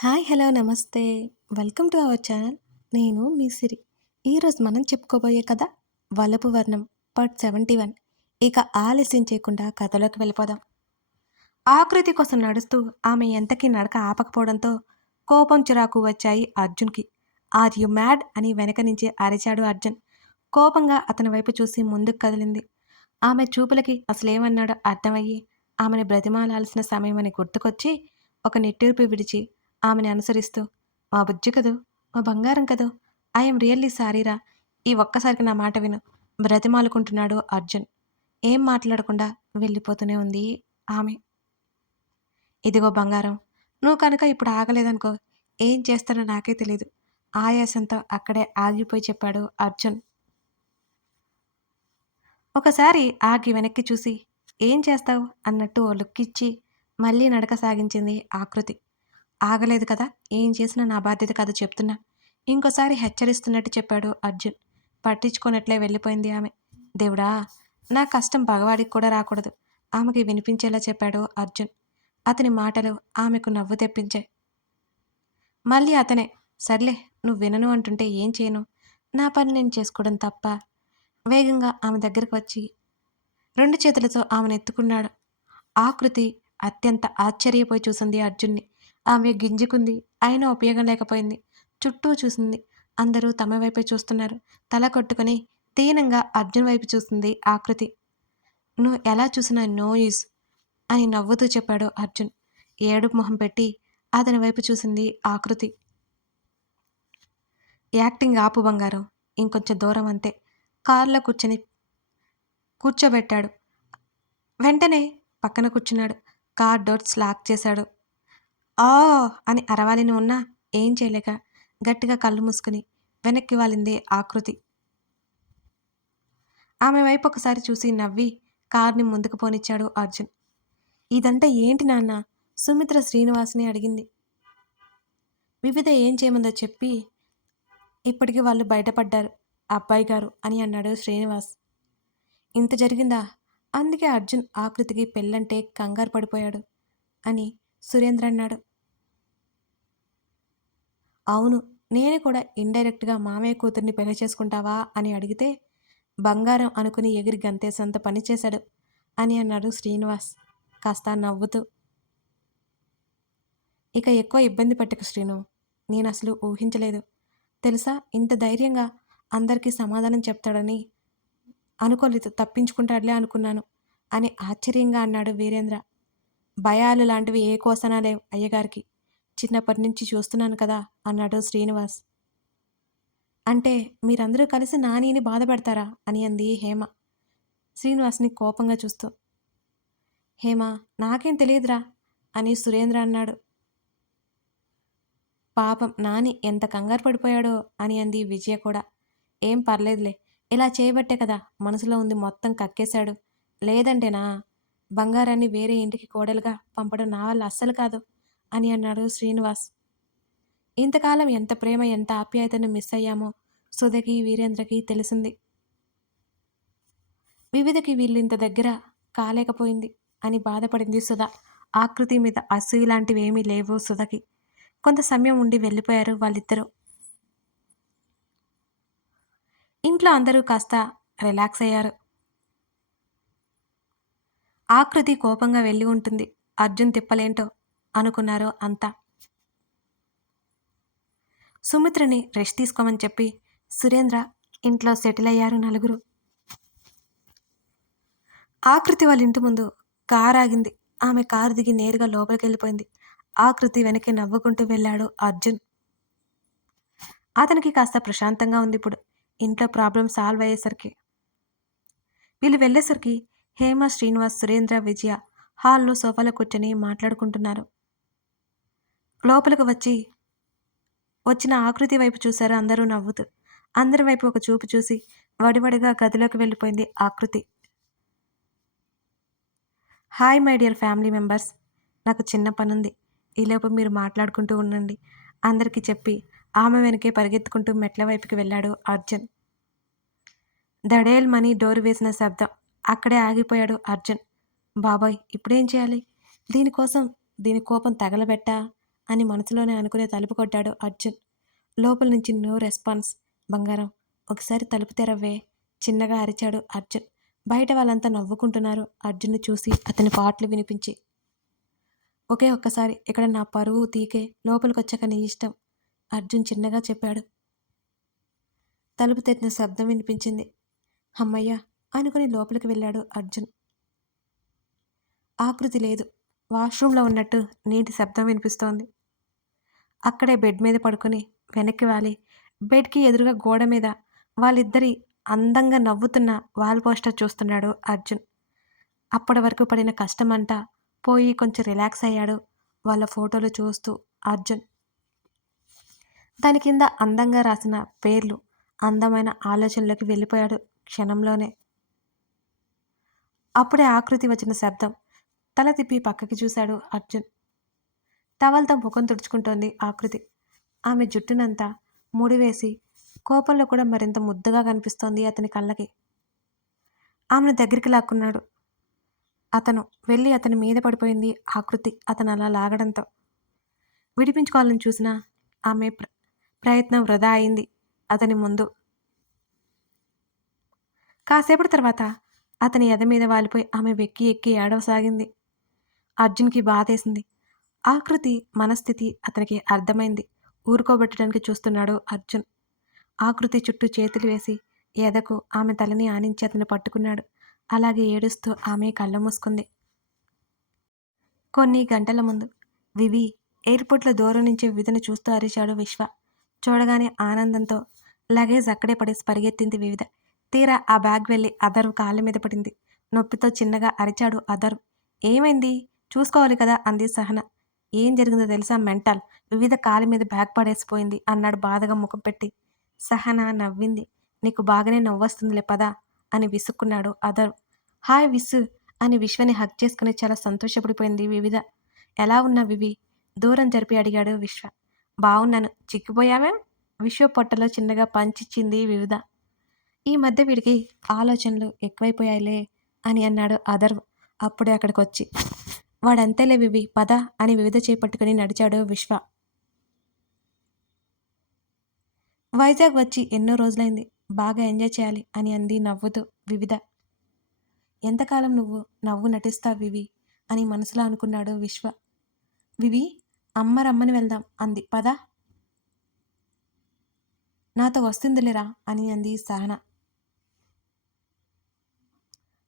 Hi! Hello! నమస్తే. Welcome to our channel. నేను మీ సిరి. ఈరోజు మనం చెప్పుకోబోయే కథ 'వలపు వర్ణం' పార్ట్ 71. ఇక ఆలస్యం చేయకుండా కథలోకి వెళ్ళిపోదాం. ఆకృతి కోసం నడుస్తూ ఆమె ఎంతకీ నడక ఆపకపోవడంతో కోపం, చిరాకు వచ్చాయి అర్జున్‌కి. ఆర్ యు మ్యాడ్ అని వెనక నుంచి అరిచాడు అర్జున్. కోపంగా అతని వైపు చూసి ముందుకు కదిలింది. ఆమె చూపులకి అసలేమన్నాడో అర్థమయ్యి ఆమెని బ్రతిమాలాల్సిన సమయమని గుర్తుకొచ్చి ఒక నిట్టూర్పు విడిచి ఆమెని అనుసరిస్తూ మా బుజ్జి కదూ, మా బంగారం కదూ, ఐఎమ్ రియల్లీ సారీరా, ఈ ఒక్కసారికి నా మాట విను బ్రతిమాలుకుంటున్నాడు అర్జున్. ఏం మాట్లాడకుండా వెళ్ళిపోతూనే ఉంది ఆమె. ఇదిగో బంగారం, నువ్వు కనుక ఇప్పుడు ఆగలేదనుకో ఏం చేస్తానో నాకే తెలీదు. ఆయాసంతో అక్కడే ఆగిపోయి చెప్పాడు అర్జున్. ఒకసారి ఆగి వెనక్కి చూసి ఏం చేస్తావు అన్నట్టు ఓ లుక్కిచ్చి మళ్ళీ నడక సాగించింది ఆకృతి. ఆగలేదు కదా, ఏం చేసినా నా బాధ్యత కాదు చెప్తున్నా, ఇంకోసారి హెచ్చరిస్తున్నట్టు చెప్పాడు అర్జున్. పట్టించుకోనట్లే వెళ్ళిపోయింది ఆమె. దేవుడా, నా కష్టం పగవాడికి కూడా రాకూడదు, ఆమెకి వినిపించేలా చెప్పాడు అర్జున్. అతని మాటలు ఆమెకు నవ్వు తెప్పించాయి. మళ్ళీ అతనే, సర్లే నువ్వు వినను అంటుంటే ఏం చేయను, నా పని నేను చేసుకోవడం తప్ప. వేగంగా ఆమె దగ్గరకు వచ్చి రెండు చేతులతో ఆమెను ఎత్తుకున్నాడు. ఆకృతి అత్యంత ఆశ్చర్యపోయి చూసింది అర్జున్ని. ఆమె గింజుకుంది, అయినా ఉపయోగం లేకపోయింది. చుట్టూ చూసింది. అందరూ తమ వైపే చూస్తున్నారు. తల కొట్టుకుని దీనంగా అర్జున్ వైపు చూసింది ఆకృతి. నువ్వు ఎలా చూసినా నో యూజ్ అని నవ్వుతూ చెప్పాడు అర్జున్. ఏడుపు మొహం పెట్టి అతని వైపు చూసింది ఆకృతి. యాక్టింగ్ ఆపు బంగారం, ఇంకొంచెం దూరం అంతే. కారులో కూర్చోబెట్టాడు. వెంటనే పక్కన కూర్చున్నాడు. కార్ డోర్స్ లాక్ చేశాడు. ఆ అని అరవాలని ఉన్నా ఏం చేయలేక గట్టిగా కళ్ళు మూసుకుని వెనక్కి వాలింది ఆకృతి. ఆమె వైపు ఒకసారి చూసి నవ్వి కార్ని ముందుకు పోనిచ్చాడు అర్జున్. ఇదంతా ఏంటి నాన్న? సుమిత్ర శ్రీనివాస్ని అడిగింది. వివిధ ఏం చేయమందో చెప్పి ఇప్పటికి వాళ్ళు బయటపడ్డారు అబ్బాయి గారు అని అన్నాడు శ్రీనివాస్. ఇంత జరిగిందా? అందుకే అర్జున్ ఆకృతికి పెళ్ళంటే కంగారు పడిపోయాడు అని సురేంద్ర అన్నాడు. అవును, నేను కూడా ఇండైరెక్ట్గా మామయ్య కూతుర్ని పెళ్లి చేసుకుంటావా అని అడిగితే బంగారం అనుకుని ఎగిరి గంతేసంత పని చేశాడు అని అన్నాడు శ్రీనివాస్ కాస్త నవ్వుతూ. ఇక ఎక్కువ ఇబ్బంది పెట్టకు శ్రీను, నేను అసలు ఊహించలేదు తెలుసా, ఇంత ధైర్యంగా అందరికీ సమాధానం చెప్తాడని అనుకోలేదు, తప్పించుకుంటాడులే అనుకున్నాను అని ఆశ్చర్యంగా అన్నాడు వీరేంద్ర. భయాలు లాంటివి ఏ కోసనా లేవు అయ్యగారికి, చిన్నప్పటి నుంచి చూస్తున్నాను కదా అన్నాడు శ్రీనివాస్. అంటే మీరందరూ కలిసి నానీని బాధ పెడతారా అని అంది హేమ శ్రీనివాస్ని కోపంగా చూస్తూ. హేమ, నాకేం తెలియదురా అని సురేంద్ర అన్నాడు. పాపం నాని ఎంత కంగారు పడిపోయాడో అని అంది విజయ కూడా. ఏం పర్లేదులే, ఇలా చేయబట్టే కదా మనసులో ఉంది మొత్తం కక్కేశాడు, లేదంటేనా బంగారాన్ని వేరే ఇంటికి కోడలుగా పంపడం నా వల్ల అస్సలు కాదు అని అన్నాడు శ్రీనివాస్. ఇంతకాలం ఎంత ప్రేమ ఎంత ఆప్యాయతను మిస్ అయ్యామో సుధకి వీరేంద్రకి తెలిసింది. వివిధకి వీళ్ళింత దగ్గర కాలేకపోయింది అని బాధపడింది సుధ. ఆకృతి మీద అసూయ లాంటివి ఏమీ లేవు సుధకి. కొంత సమయం ఉండి వెళ్ళిపోయారు వాళ్ళిద్దరూ. ఇంట్లో అందరూ కాస్త రిలాక్స్ అయ్యారు. ఆకృతి కోపంగా వెళ్ళి ఉంటుంది, అర్జున్ తిప్పలేంటో అనుకున్నారు అంతా. సుమిత్రని రెస్ట్ తీసుకోమని చెప్పి సురేంద్ర ఇంట్లో సెటిల్ అయ్యారు నలుగురు. ఆకృతి వాళ్ళ ఇంటి ముందు కారు ఆగింది. ఆమె కారు దిగి నేరుగా లోపలికి వెళ్ళిపోయింది. ఆకృతి వెనక్కి నవ్వుకుంటూ వెళ్ళాడు అర్జున్. అతనికి కాస్త ప్రశాంతంగా ఉంది ఇప్పుడు, ఇంట్లో ప్రాబ్లం సాల్వ్ అయ్యేసరికి. వీళ్ళు వెళ్ళేసరికి హేమ, శ్రీనివాస్, సురేంద్ర, విజయ హాల్లో సోఫాలో కూర్చొని మాట్లాడుకుంటున్నారు. లోపలికి వచ్చిన ఆకృతి వైపు చూశారు అందరూ నవ్వుతూ. అందరి వైపు ఒక చూపు చూసి వడివడిగా గదిలోకి వెళ్ళిపోయింది ఆకృతి. Hi my dear family members, నాకు చిన్న పనుంది, ఈలోపు మీరు మాట్లాడుకుంటూ ఉండండి అందరికీ చెప్పి ఆమె వెనకే పరిగెత్తుకుంటూ మెట్ల వైపుకి వెళ్ళాడు అర్జున్. దడేల్ మనీ డోర్ వేసిన శబ్దం. అక్కడే ఆగిపోయాడు అర్జున్. బాబాయ్, ఇప్పుడేం చేయాలి? దీని కోపం తగలబెట్టా అని మనసులోనే అనుకునే తలుపు కొట్టాడు అర్జున్. లోపల నుంచి నో రెస్పాన్స్. బంగారం, ఒకసారి తలుపు తెరవ్వే, చిన్నగా అరిచాడు అర్జున్. బయట వాళ్ళంతా నవ్వుకుంటున్నారు అర్జున్ని చూసి, అతని పాటలు వినిపించి. ఒకే ఒక్కసారి ఇక్కడ నా పరువు తీకే, లోపలికొచ్చాక నీ ఇష్టం, అర్జున్ చిన్నగా చెప్పాడు. తలుపు తెరిచిన శబ్దం వినిపించింది. హమ్మయ్య అనుకుని లోపలికి వెళ్ళాడు అర్జున్. ఆకృతి లేదు. వాష్రూంలో ఉన్నట్టు నీటి శబ్దం వినిపిస్తోంది. అక్కడే బెడ్ మీద పడుకొని వెనక్కి వాలి బెడ్కి ఎదురుగా గోడ మీద వాళ్ళిద్దరి అందంగా నవ్వుతున్న వాల్ పోస్టర్ చూస్తున్నాడు అర్జున్. అప్పటి వరకు పడిన కష్టమంతా పోయి కొంచెం రిలాక్స్ అయ్యాడు వాళ్ళ ఫోటోలు చూస్తూ అర్జున్. దాని కింద అందంగా రాసిన పేర్లు, అందమైన ఆలోచనలోకి వెళ్ళిపోయాడు క్షణంలోనే. అప్పుడే ఆకృతి వచ్చిన శబ్దం. తల తిప్పి పక్కకి చూశాడు అర్జున్. టవల్తో ముఖం తుడుచుకుంటోంది ఆకృతి. ఆమె జుట్టునంతా ముడివేసి కోపంలో కూడా మరింత ముద్దుగా కనిపిస్తోంది అతని కళ్ళకి. ఆమెను దగ్గరికి లాక్కున్నాడు అతను. వెళ్ళి అతని మీద పడిపోయింది ఆకృతి అతను అలా లాగడంతో. విడిపించుకోవాలని చూసినా ఆమె ప్రయత్నం వృధా అయింది అతని ముందు. కాసేపటి తర్వాత అతని ఎద మీద వాలిపోయి ఆమె వెక్కి ఎక్కి ఏడవసాగింది. అర్జున్కి బాధేసింది. ఆకృతి మనస్థితి అతనికి అర్థమైంది. ఊరుకోబెట్టడానికి చూస్తున్నాడు అర్జున్. ఆకృతి చుట్టూ చేతులు వేసి ఎదకు ఆమె తలని ఆనించి అతను పట్టుకున్నాడు. అలాగే ఏడుస్తూ ఆమె కళ్ళు మూసుకుంది. కొన్ని గంటల ముందు వివి ఎయిర్పోర్ట్లో దూరం నుంచి వివిధను చూస్తూ అరిచాడు విశ్వ. చూడగానే ఆనందంతో లగేజ్ అక్కడే పడేసి పరిగెత్తింది వివిధ. తీరా ఆ బ్యాగ్ వెళ్ళి అదరు కాళ్ళ మీద పడింది. నొప్పితో చిన్నగా అరిచాడు అదరు. ఏమైంది, చూసుకోవాలి కదా అంది సహన. ఏం జరిగిందో తెలుసా మెంటల్, వివిధ కాళ్ళ మీద బ్యాగ్ పడేసిపోయింది అన్నాడు బాధగా ముఖం పెట్టి. సహన నవ్వింది. నీకు బాగానే నవ్వొస్తుందిలే పదా అని విసుక్కున్నాడు అదరు. హాయ్ విస్సు అని విశ్వని హక్ చేసుకుని చాలా సంతోషపడిపోయింది వివిధ. ఎలా ఉన్నా వివి, దూరం జరిపి అడిగాడు విశ్వ. బాగున్నాను, చిక్కిపోయామే, విశ్వ పొట్టలో చిన్నగా పంచిచ్చింది వివిధ. ఈ మధ్య వీడికి ఆలోచనలు ఎక్కువైపోయాయిలే అని అన్నాడు అదర్వ్ అప్పుడే అక్కడికొచ్చి. వాడంతేలే వివి, పద అని వివిధ చేపట్టుకుని నడిచాడు విశ్వ. వైజాగ్ వచ్చి ఎన్నో రోజులైంది, బాగా ఎంజాయ్ చేయాలి అని అంది నవ్వుతూ వివిధ. ఎంతకాలం నువ్వు నవ్వు నటిస్తావు వివి అని మనసులో అనుకున్నాడు విశ్వ. వివి, అమ్మ రమ్మని వెళ్దాం అంది. పద. నాతో వస్తుందిలేరా అని అంది సహన.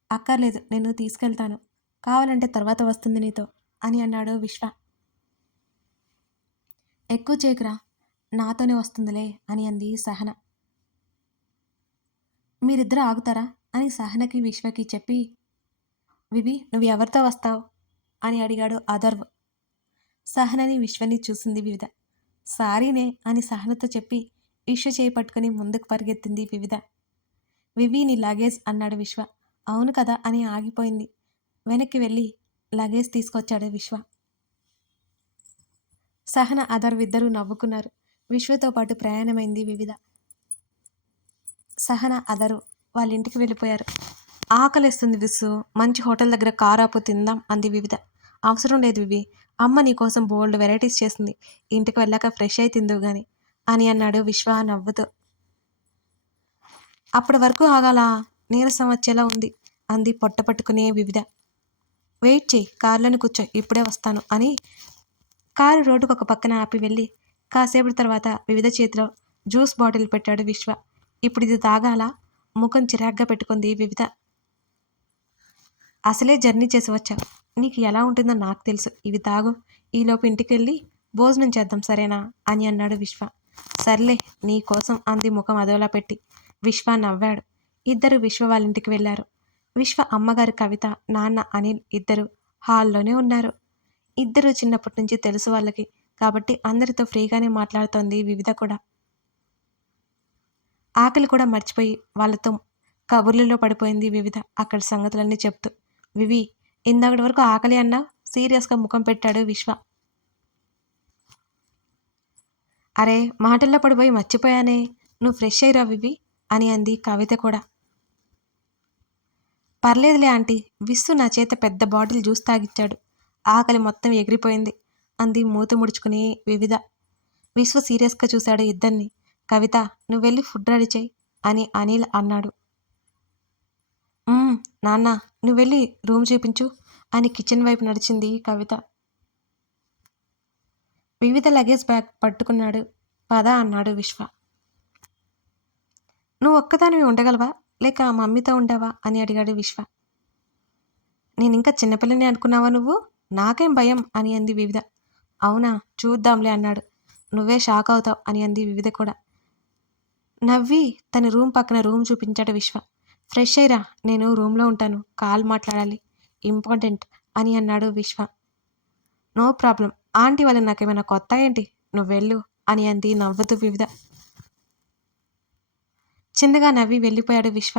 అక్కర్లేదు, నేను తీసుకెళ్తాను, కావాలంటే తర్వాత వస్తుంది నీతో అని అన్నాడు విశ్వ. ఎక్కువ చేయకురా, నాతోనే వస్తుందిలే అని అంది సహన. మీరిద్దరూ ఆగుతారా అని సహనకి విశ్వకి చెప్పి, వివి నువ్వు ఎవరితో వస్తావు అని అడిగాడు అదర్వ్. సహనని విశ్వని చూసింది వివిధ. సారీనే అని సహనతో చెప్పి విశ్వ చేయి పట్టుకుని ముందుకు పరిగెత్తింది వివిధ. వివి నీ లగేజ్ అన్నాడు విశ్వ. అవును కదా అని ఆగిపోయింది. వెనక్కి వెళ్ళి లగేజ్ తీసుకొచ్చాడు విశ్వ. సహన అదర్వ్ ఇద్దరూ నవ్వుకున్నారు. విశ్వతో పాటు ప్రయాణమైంది వివిధ. సహన అదరు వాళ్ళ ఇంటికి వెళ్ళిపోయారు. ఆకలేస్తుంది విస్సు, మంచి హోటల్ దగ్గర కారాపు తిందాం అంది వివిధ. అవసరం లేదు వివి, అమ్మ నీ కోసం బోల్డ్ వెరైటీస్ చేసింది, ఇంటికి వెళ్ళాక ఫ్రెష్ అయి తిందువు గాని అని అన్నాడు విశ్వ నవ్వుతూ. అప్పటి వరకు ఆగాలా, నీరసం వచ్చేలా ఉంది అంది పొట్ట పట్టుకునే వివిధ. వెయిట్ చేయి, కారులోని కూర్చో, ఇప్పుడే వస్తాను అని కారు రోడ్డుకు ఒక పక్కన ఆపి వెళ్ళి కాసేపటి తర్వాత వివిధ చేతిలో జ్యూస్ బాటిల్ పెట్టాడు విశ్వ. ఇప్పుడు ఇది తాగాలా, ముఖం చిరాగ్గా పెట్టుకుంది వివిధ. అసలే జర్నీ చేసి వచ్చా, నీకు ఎలా ఉంటుందో నాకు తెలుసు, ఇవి తాగు, ఈలోపు ఇంటికి వెళ్ళి భోజనం చేద్దాం సరేనా అని అన్నాడు విశ్వ. సర్లే నీ కోసం అంది ముఖం అదోలా పెట్టి. విశ్వ నవ్వాడు. ఇద్దరు విశ్వ వాళ్ళ ఇంటికి వెళ్ళారు. విశ్వ అమ్మగారు కవిత, నాన్న అనిల్ ఇద్దరు హాల్లోనే ఉన్నారు. ఇద్దరు చిన్నప్పటి నుంచి తెలుసు వాళ్ళకి, కాబట్టి అందరితో ఫ్రీగానే మాట్లాడుతోంది వివిధ కూడా. ఆకలి కూడా మర్చిపోయి వాళ్ళతో కబుర్లలో పడిపోయింది వివిధ అక్కడ సంగతులన్నీ చెప్తూ. వివి, ఇందాకటి వరకు ఆకలి అన్నా సీరియస్గా ముఖం పెట్టాడు విశ్వ. అరే మాటల్లో పడిపోయి మర్చిపోయానే, నువ్వు ఫ్రెష్ అయ్యిరా వివి అని అంది కవిత కూడా. పర్లేదులే ఆంటీ, విస్సు నా చేత పెద్ద బాటిల్ జ్యూస్ తాగిచ్చాడు, ఆకలి మొత్తం ఎగిరిపోయింది అంది మూతి ముడుచుకుని వివిధ. విశ్వ సీరియస్గా చూశాడు ఇద్దరిని. కవిత, నువ్వెళ్ళి ఫుడ్ రెడీ చెయ్యి అని అనిల్ అన్నాడు. నాన్న, నువ్వెళ్ళి రూమ్ చూపించు అని కిచెన్ వైపు నడిచింది కవిత. వివిధ లగేజ్ బ్యాగ్ పట్టుకున్నాడు. పద అన్నాడు విశ్వ. నువ్వు ఒక్కదానివి ఉండగలవా లేక మమ్మీతో ఉండవా అని అడిగాడు విశ్వ. నేనింకా చిన్నపిల్లని అనుకున్నావా నువ్వు? నాకేం భయం అని అంది వివిధ. అవునా, చూద్దాంలే అన్నాడు. నువ్వే షాక్ అవుతావు అని అంది వివిధ కూడా. నవ్వి తన రూమ్ పక్కన రూమ్ చూపించాడు విశ్వ. ఫ్రెష్ అయ్యిరా, నేను రూమ్లో ఉంటాను, కాల్ మాట్లాడాలి, ఇంపార్టెంట్ అని అన్నాడు విశ్వ. నో ప్రాబ్లం, ఆంటీ వాళ్ళు నాకేమైనా కొత్త ఏంటి, నువ్వెళ్ళు అని అంది నవ్వుతూ వివిధ. చిన్నగా నవ్వి వెళ్ళిపోయాడు విశ్వ.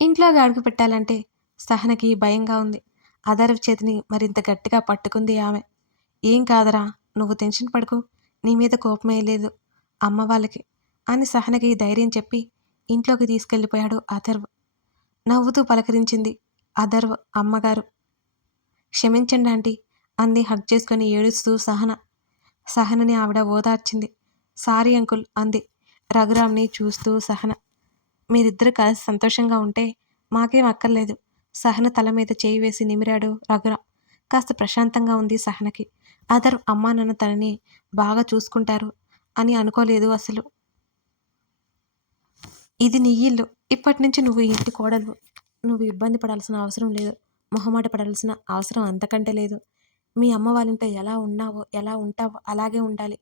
ఇంట్లోకి అడుగు పెట్టాలంటే సహనకి భయంగా ఉంది. అదర్వ్ చేతిని మరింత గట్టిగా పట్టుకుంది ఆమె. ఏం కాదరా, నువ్వు టెన్షన్ పడకు, నీ మీద కోపమే లేదు అమ్మ వాళ్ళకి అని సహనకి ధైర్యం చెప్పి ఇంట్లోకి తీసుకెళ్ళిపోయాడు అథర్వ్. నవ్వుతూ పలకరించింది అథర్వ్ అమ్మగారు. క్షమించండి ఆంటీ అంది హగ్ చేసుకొని ఏడుస్తూ సహన. సహనని ఆవిడ ఓదార్చింది. సారీ అంకుల్ అంది రఘురామ్ని చూస్తూ సహన. మీరిద్దరూ కలిసి సంతోషంగా ఉంటే మాకేం అక్కర్లేదు. సహన తల మీద చేయి వేసి నిమిరాడు రఘురామ్. కాస్త ప్రశాంతంగా ఉంది సహనకి. అదర్ అమ్మా నాన్న తనని బాగా చూసుకుంటారు అని అనుకోలేదు అసలు. ఇది నీ ఇల్లు, ఇప్పటి నుంచి నువ్వు ఇంటి కోడలు. నువ్వు ఇబ్బంది పడాల్సిన అవసరం లేదు, మొహమాట పడాల్సిన అవసరం అంతకంటే లేదు. మీ అమ్మ వాళ్ళంటే ఎలా ఉన్నావో ఎలా ఉంటావో అలాగే ఉండాలి.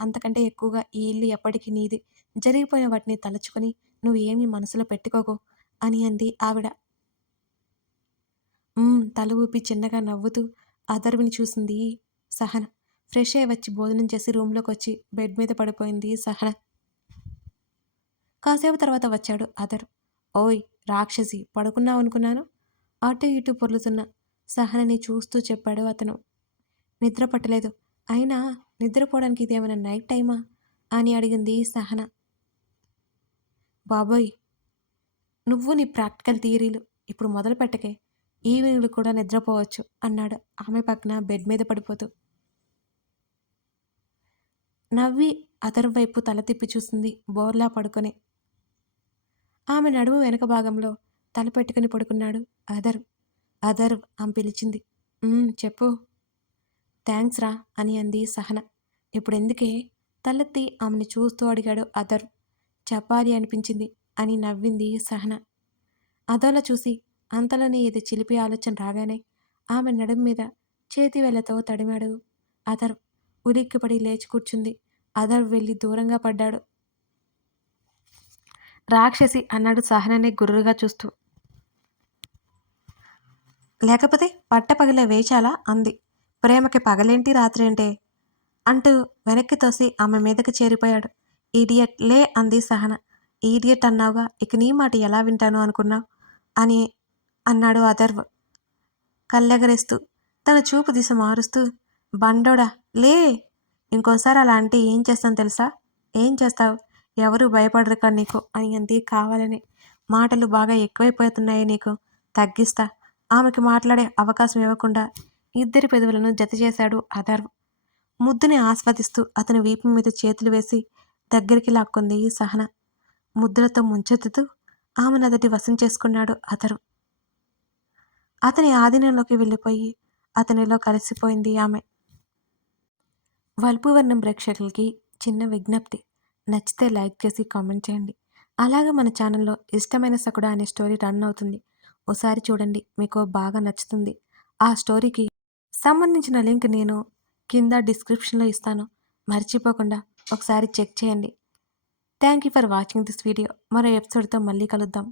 అంతకంటే ఎక్కువగా ఈ ఇల్లు ఎప్పటికీ నీది. జరిగిపోయిన వాటిని తలుచుకొని నువ్వు ఏమీ మనసులో పెట్టుకోకు అని అంది ఆవిడ. తల ఊపి చిన్నగా నవ్వుతూ అథర్వ్‌ని చూసింది సహన. ఫ్రెష్ అయ్యి వచ్చి భోజనం చేసి రూమ్‌లోకి వచ్చి బెడ్ మీద పడిపోయింది సహన. కాసేపు తర్వాత వచ్చాడు అథర్వ్. ఓయ్ రాక్షసి, పడుకున్నావనుకున్నాను అటు ఇటు పొర్లుతున్న సహనని చూస్తూ చెప్పాడు అతను. నిద్ర పట్టలేదు, అయినా నిద్రపోవడానికి ఇదేమైనా నైట్ టైమా అని అడిగింది సహన. బాబోయ్, నువ్వు నీ ప్రాక్టికల్ థియరీలు ఇప్పుడు మొదలు పెట్టకే, ఈవినింగ్లు కూడా నిద్రపోవచ్చు అన్నాడు ఆమె పక్కన బెడ్ మీద పడిపోతూ. నవ్వి అథర్వ్ వైపు తల తిప్పి చూసింది బోర్లా పడుకొని. ఆమె నడుము వెనక భాగంలో తల పెట్టుకుని పడుకున్నాడు అథర్వ్. అథర్వ్ ఆమె పిలిచింది. చెప్పు. థ్యాంక్స్ రా అని అంది సహన. ఇప్పుడెందుకే తలెత్తి ఆమెని చూస్తూ అడిగాడు అథర్వ్. చెప్పాలి అనిపించింది అని నవ్వింది సహన. అదోలా చూసి అంతలోనే ఏది చిలిపి ఆలోచన రాగానే ఆమె నడుము మీద చేతి వేళ్లతో తడిమాడు అథర్వ్. ఉలిక్కిపడి లేచి కూర్చుంది. అథర్వ్ వెళ్ళి దూరంగా పడ్డాడు. రాక్షసి అన్నాడు సహనని గుర్రుగా చూస్తూ. లేకపోతే పట్టపగలే వేచాలా అంది. ప్రేమకి పగలేంటి రాత్రేంటే అంటూ వెనక్కి తోసి ఆమె మీదకి చేరిపోయాడు. ఈడియట్ లే అంది సహన. ఈడియట్ అన్నావుగా, ఇక నీ మాట ఎలా వింటాను అనుకున్నావు అని అన్నాడు అథర్వ్ కళ్ళెగరేస్తూ. తన చూపు దిశ మారుస్తూ బండోడా లే, ఇంకోసారి అలా అంటే ఏం చేస్తాను తెలుసా? ఏం చేస్తావు? ఎవరు భయపడరు కదా నీకు అని అంది కావాలని. మాటలు బాగా ఎక్కువైపోతున్నాయి నీకు, తగ్గిస్తా. ఆమెకి మాట్లాడే అవకాశం ఇవ్వకుండా ఇద్దరి పెదవులను జత చేశాడు అథర్వ్. ముద్దుని ఆస్వాదిస్తూ అతని వీపు మీద చేతులు వేసి దగ్గరికి లాక్కుంది సహన. ముద్దులతో ముంచెత్తుతూ ఆమె నదటి వశం చేసుకున్నాడు అథర్వ్. అతని ఆధీనంలోకి వెళ్ళిపోయి అతనిలో కలిసిపోయింది ఆమె. వల్పువర్ణం ప్రేక్షకులకి చిన్న విజ్ఞప్తి, నచ్చితే లైక్ చేసి కామెంట్ చేయండి. అలాగే మన ఛానల్లో ఇష్టమైన సకుడా అనే స్టోరీ రన్ అవుతుంది, ఓసారి చూడండి, మీకు బాగా నచ్చుతుంది. ఆ స్టోరీకి సంబంధించిన లింక్ నేను కింద డిస్క్రిప్షన్లో ఇస్తాను, మర్చిపోకుండా ఒకసారి చెక్ చేయండి. Thank you for watching this video. మరో ఎపిసోడ్తో మళ్ళీ కలుద్దాం.